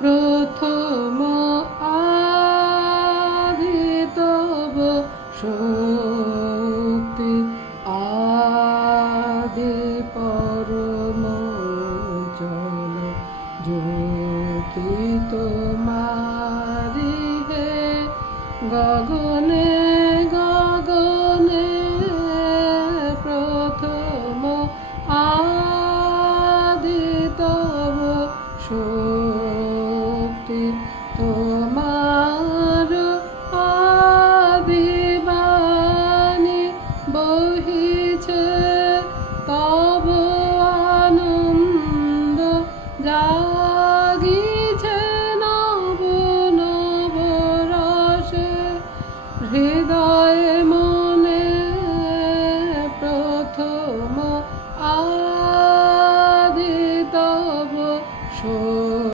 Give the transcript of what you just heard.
প্রথম আদি তব শক্তি, আদি পরম জল জ্যোতি তোমারি হে। গগনে গগনে প্রথম আদি তব শক্তি, তোমার আদিবাণী বহিছে তব আনন্দ জাগি